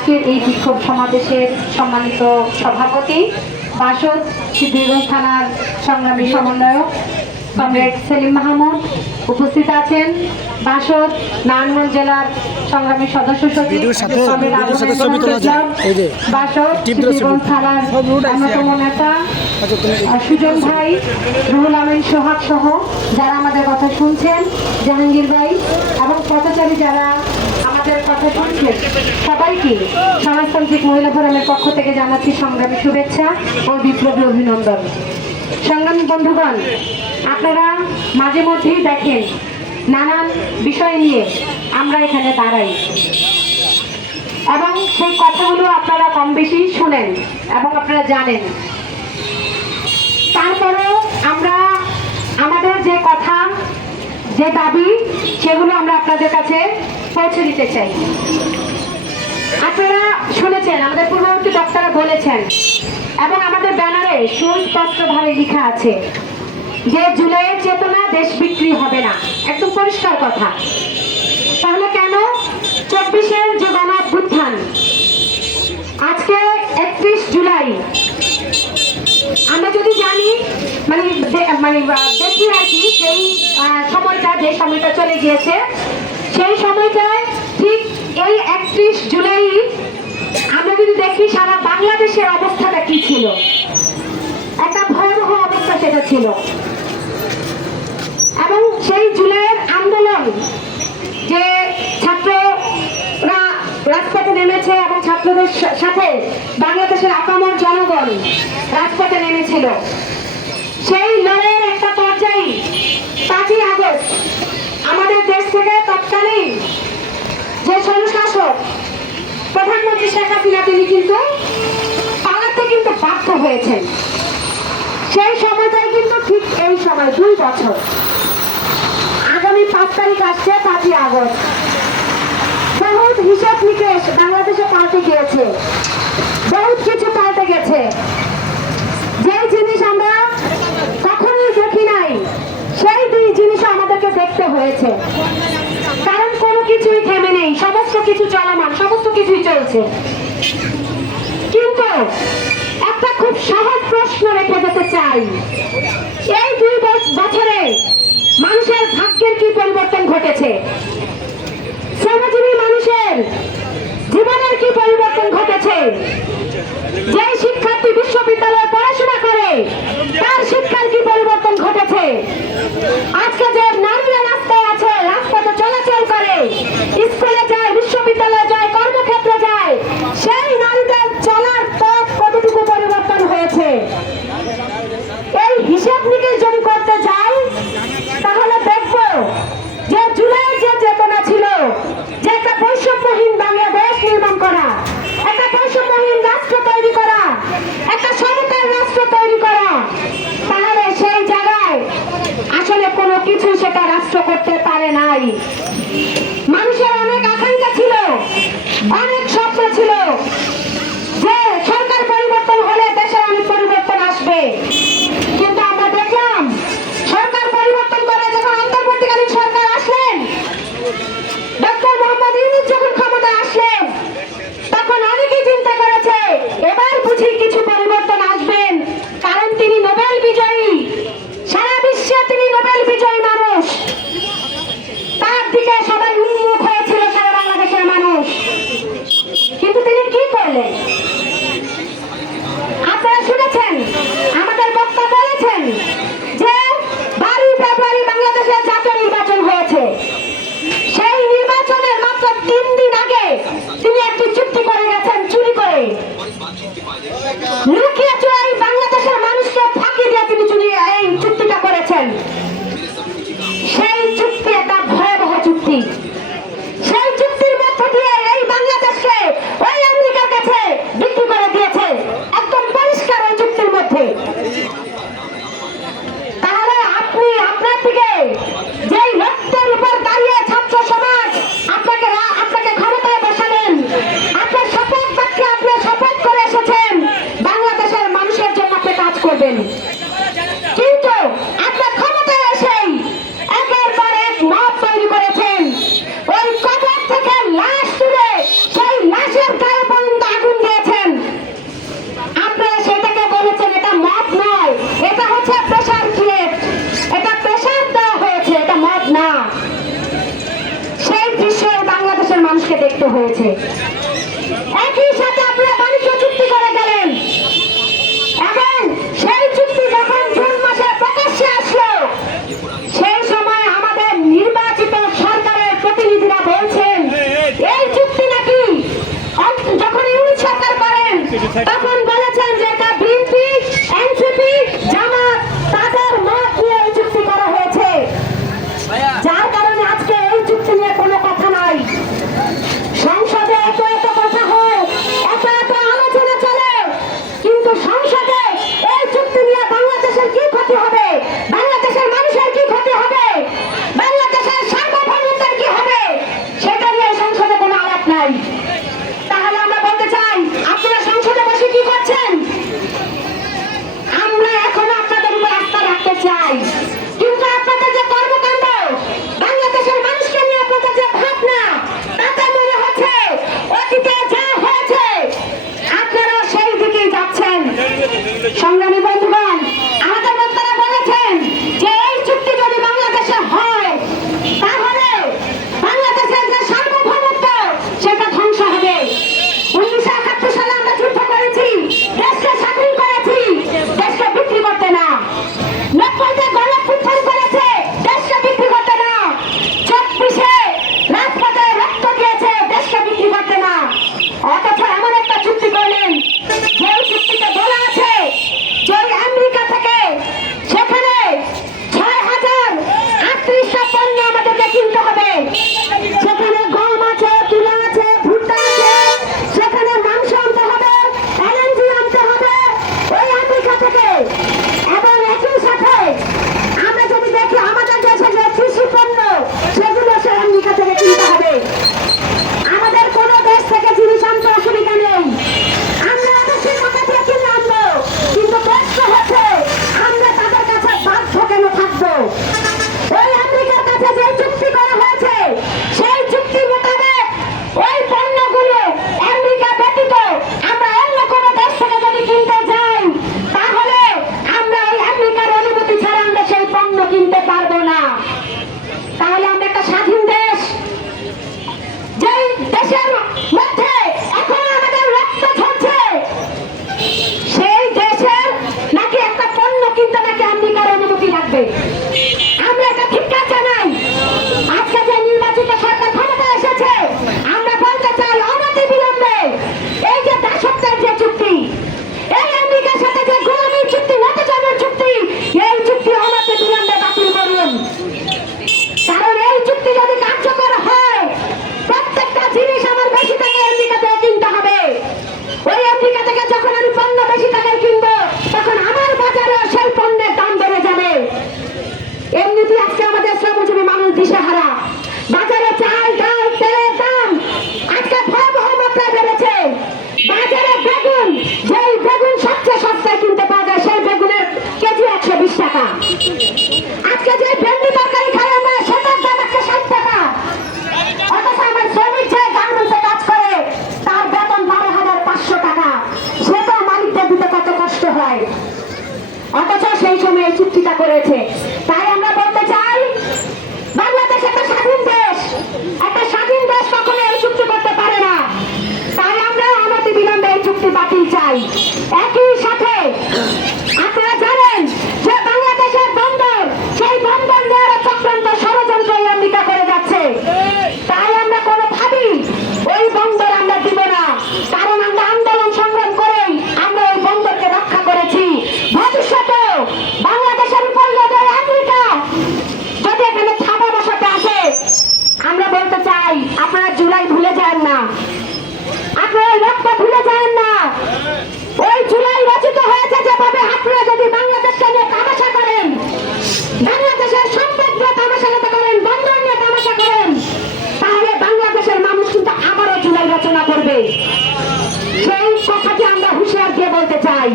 আজকের এই বিক্ষোভ সমাবেশের সম্মানিত সভাপতি বাসদ সিদ্ধিরগঞ্জ থানার সংগ্রামী সমন্বয়ক কমরেড সেলিম মাহমুদ, উপস্থিত আছেন বাসদ নারায়ণগঞ্জ জেলার সংগ্রামী সদস্য সচিব কমরেড বাসদ সিদ্ধিরগঞ্জ থানার অন্যতম নেতা সুজন ভাই, রুহুল আমিন সোহাগ সহ যারা আমাদের কথা শুনছেন, জাহাঙ্গীর ভাই এবং পথচারী যারা আমাদের কথা শুনছেন, সবাইকে সমাজতান্ত্রিক মহিলা ফোরামের পক্ষ থেকে জানাচ্ছি সংগ্রামী শুভেচ্ছা ও বিপ্লবী অভিনন্দন। সংগ্রামী বন্ধুগণ, আপনারা মাঝে মধ্যেই দেখেন নানান বিষয় নিয়ে আমরা এখানে দাঁড়াই এবং সেই কথাগুলো আপনারা কম বেশি শুনেন এবং আপনারা জানেন। তারপরেও আমরা আমাদের যে কথা, যে দাবি, সেগুলো আমরা আপনাদের কাছে পৌঁছে দিতে চাই। আপনারা শুনেছেন, আমাদের পূর্ববর্তী বক্তারা বলেছেন এবং আমাদের ব্যানারে সুস্পষ্টভাবে লেখা আছে যে জুলাইয়ের চেতনা দেশ বিক্রি হবে না। একদম পরিষ্কার কথা। তাহলে কেন 24-এর যে গণঅভ্যুত্থান, আজকে 31 জুলাই, আমরা যদি জানি দেখি আর কি সেই সময়টা, যে সময়টা চলে গিয়েছে, সেই সময়টায় ঠিক এই 31 জুলাই আমরা যদি দেখি সারা বাংলাদেশের অবস্থাটা কি ছিল, একটা ভয়াবহ অবস্থা সেটা ছিল। এবং সেই জুলাইয়ের আন্দোলন, যে ছাত্ররা রাজপথে নেমেছে এবং ছাত্রদের সাথে বাংলাদেশের আপামর জনগণ রাজপথে নেমেছিল, সেই লড়াইয়ের একটা পর্যায়ে 5ই আগস্ট আমাদের দেশ থেকে তৎকালীন যে স্বৈরশাসক প্রধানমন্ত্রী শেখ হাসিনা, তিনি কিন্তু পালাতে কিন্তু বাধ্য হয়েছেন। সেই সময়টাই কিন্তু ঠিক এই সময় 2 বছর, আগামী 5 তারিখ আসছে 5ই আগস্ট। বহুত হিসাব নিকেশ বাংলাদেশে পাল্টে গিয়েছে, বহুত কিছু পাল্টে গেছে। যে জিনিস আমরা কখনোই দেখি নাই, সেই 2 জিনিস আমাদেরকে দেখতে হয়েছে। কারণ কোনো কিছুই থেমে নেই, সমস্ত কিছু চলমান, সমস্ত কিছুই চলছে। কিন্তু একটা খুব সহজ প্রশ্ন রেখে যেতে চাই, এই 2 বছরে মানুষের ভাগ্যের কি পরিবর্তন ঘটেছে? শ্রমজীবী মানুষের জীবনের কি পরিবর্তন ঘটেছে? যে শিক্ষার্থী বিশ্ববিদ্যালয়ে পড়াশোনা করে তার শিক্ষার কি পরিবর্তন ঘটেছে? আজকে যে নারীরা রাস্তায় আছে, রাজপথে চলাচল করে, স্কুলে যায়, বিশ্ববিদ্যালয়ে যায়, কর্মক্ষেত্রে যায়, সেই নারীদের চলার পথ কতটুকু পরিবর্তন হয়েছে? এই হিসাব নিকেশ যদি করতে যাই, তাহলে দেখব যে জুলাইয়ের যে চেতনা ছিল, যে একটা বৈষম্যহীন বাংলাদেশ নির্মাণ করা, একটা বৈষম্যহীন রাষ্ট্র তৈরি করা, একটা সমতার রাষ্ট্র তৈরি করা, তাহলে সেই জায়গায় আসলে কোনো কিছু সেটা রাষ্ট্র করতে পারে নাই। মানুষের অনেক আকাঙ্ক্ষা ছিল, অনেক স্বপ্ন ছিল যে সরকার পরিবর্তন হলে দেশের অনেক পরিবর্তন আসবে। কিন্তু আমরা দেখলাম সরকার পরিবর্তন করে যখন অন্তর্বর্তীকালীন সরকার আসলেন, ডক্টর মোহাম্মদ ইউনূস যখন ক্ষমতায় আসলেন, তখন অনেকেই চিন্তা করেছে এবার বুঝি কিছু পরিবর্তন আসবেন, কারণ তিনি নোবেল বিজয়ী, সারা বিশ্বে তিনি নোবেল বিজয়ী মানুষ, তার দিকে সবাই উন্মুখ হয়েছিল সারা বাংলাদেশের মানুষ। কিন্তু তিনি কি একই সাথে আপনারা বাণিজ্য চুক্তি করে গেলেন এবং সেই চুক্তি যখন জুন মাসে প্রকাশ্যে আসলো সেই সময় আমাদের নির্বাচিত সরকারের প্রতিনিধিরা বলছেন এই চুক্তি নাকি যখন ইউনিট সরকার করেন তখন বলেছেন যে এটা বিএনপি, এনসিপি, জামাত তাদের মত নিয়ে এই চুক্তি করা হয়েছে, যার কারণে আজকে এই চুক্তি নিয়ে কোনো কথা নাই। সংসদে এত এত কথা হয়, এত এত আলোচনা চলে, কিন্তু সংসদে এই চুক্তি নিয়ে বাংলাদেশের কি ক্ষতি হবে, বাংলাদেশের মানুষের কি ক্ষতি হবে, বাংলাদেশের সার্বভৌমত্বের কি হবে, সেটা নিয়ে সংসদে কোনো আলাপ নাই। তাহলে আমরা বলতে চাই আপনারা সংসদে বসে কি করছেন? আমরা এখন আপনাদের উপর আস্থা রাখতে চাই, কিন্তু আপনাদের যে কর্মকাণ্ড, বাংলাদেশের মানুষকে নিয়ে আপনাদের যে ভাবনা, তাতে মনে হচ্ছে অতীতে যা হয়েছে আপনারা সেই দিকেই যাচ্ছেন। সংগ্রামী বন্ধুগণ, আমাদের বক্তারা বলেছেন যে এই চুক্তি যদি বাংলাদেশে হয় তাহলে বাংলাদেশের যে সার্বভৌমত্ব সেটা ধ্বংস হবে। 1971 সালে আমরা যুদ্ধ করেছি, দেশকে স্বাধীন করেছি, দেশকে বিক্রি করতে না। 90-তে গণঅভ্যুত্থান করেছে, দেশকে বিক্রি করতে না। 24-এ রাজপথে রক্ত দিয়েছে, দেশকে বিক্রি করতে না। অথচ এমন একটা চুক্তি করলেন যে চুক্তিতে বলা আছে যে আমেরিকা থেকে সেখানে 6038টা পণ্য আমাদেরকে কিনতে হবে। সেখানে গম আছে, তুলা আছে, ভুট্টা আছে, সেখানে মাংস আনতে হবে, এলএনজি আনতে হবে ওই আমেরিকা থেকে। এবং একই সাথে আমরা যদি দেখি আমাদের দেশে যে কৃষি পণ্য সেগুলো সে আমেরিকা থেকে কিনতে হবে। আমাদের কোনো দেশ থেকে জিনিস আনতে অসুবিধা নেই, আমরা দেশের টাকা দিয়ে কিনে আনবো, কিন্তু প্রশ্ন হচ্ছে আমরা তাদের কাছে বাধ্য কেন থাকবো? ওই আমেরিকার কাছে যে চুক্তি করা হয়েছে সেই চুক্তি মোতাবেক ওই পণ্যগুলো আমেরিকা ব্যতীত আমরা অন্য কোনো দেশ থেকে যদি কিনতে যাই তাহলে আমরা ওই আমেরিকার অনুমতি ছাড়া আমরা সেই পণ্য কিনতে পারবো না। তাহলে আমরা একটা স্বাধীন দেশ, যেই দেশের মধ্যে এখন আমাদের রক্ত ঝরছে, সেই দেশের নাকি একটা পণ্য কিনতে নাকি আমেরিকার অনুমতি লাগবে? আমরা এটা ধিক্কার জানাই। আজকে যে নির্বাচিত সরকার ক্ষমতায় এসেছে, আমরা বলতে চাই অনতি বিলম্বে এই যে দাসত্বের যে চুক্তি, এই আমেরিকার সাথে যে গোলামীর চুক্তি, নতজানের চুক্তি, এই চুক্তি অনতি বিলম্বে বাতিল করুন। কারণ এই চুক্তি যদি কার্যকর হয় প্রত্যেকটা জিনিস আমার বেশি টাকায় আমেরিকা থেকে কিনতে হবে। ওই আমেরিকা থেকে যখন আমি পণ্য বেশি টাকায় কিনবো তখন আমার বাজারে সেই পণ্যের দাম বেড়ে যাবে। এমনিতে আজকে আমাদের শ্রমজীবী মানুষ দিশেহারা, বাজারে চাল, ডাল, তেলের দাম আজকে ভয়াবহ মাত্রায় বেড়েছে। বাজারে বেগুন, যেই বেগুন সবচেয়ে সস্তায় কিনতে পাওয়া যায় সেই বেগুনের কেজি 120 টাকা। আজকে যে ভেন্ডি তরকারি খাই আমরা সেটার দাম 160 টাকা। অথচ আমার শ্রমিক যে গার্মেন্টসে কাজ করে তার বেতন 12,500 টাকা, সেটা মালিকদের দিতে কত কষ্ট হয়। অথচ সেই সময় এই চুক্তিটা করেছে। তাই আমরা বলতে চাই বাংলাদেশ একটা স্বাধীন দেশ, একটা স্বাধীন দেশ কখনো এই চুক্তি করতে পারে না। তাই আমরা অনতি বিলম্বে এই চুক্তি বাতিল চাই। একই সাথে আপনারা জানেন যে বাংলাদেশের বন্দর, সেই বন্দর নেওয়ার চক্রান্ত ষড়যন্ত্র আমেরিকা করে যাচ্ছে। তাই আমরা কোনোভাবেই ওই বন্দর আমরা দিব না, কারণ আমরা আন্দোলন সংগ্রাম করেই আমরা ওই বন্দরকে রক্ষা করেছি। ভবিষ্যতেও বাংলাদেশের উপর যদি আমেরিকা যদি এখানে থাবা বসাতে আসে, আমরা বলতে চাই আপনারা জুলাই ভুলে যান না, আপনারা লক্ষ্য ভুলে যান না। ওই জুলাই রচিত হয়েছে যেভাবে আপনারা যদি বাংলাদেশকে নিয়ে তামাশা করেন, বাংলাদেশের সম্পদ নিয়ে তামাশা করেন, বন্দর নিয়ে তামাশা করেন, তাহলে বাংলাদেশের মানুষ কিন্তু আবারও জুলাই রচনা করবে। সেই কথাটি আমরা হুঁশিয়ার দিয়ে বলতে চাই।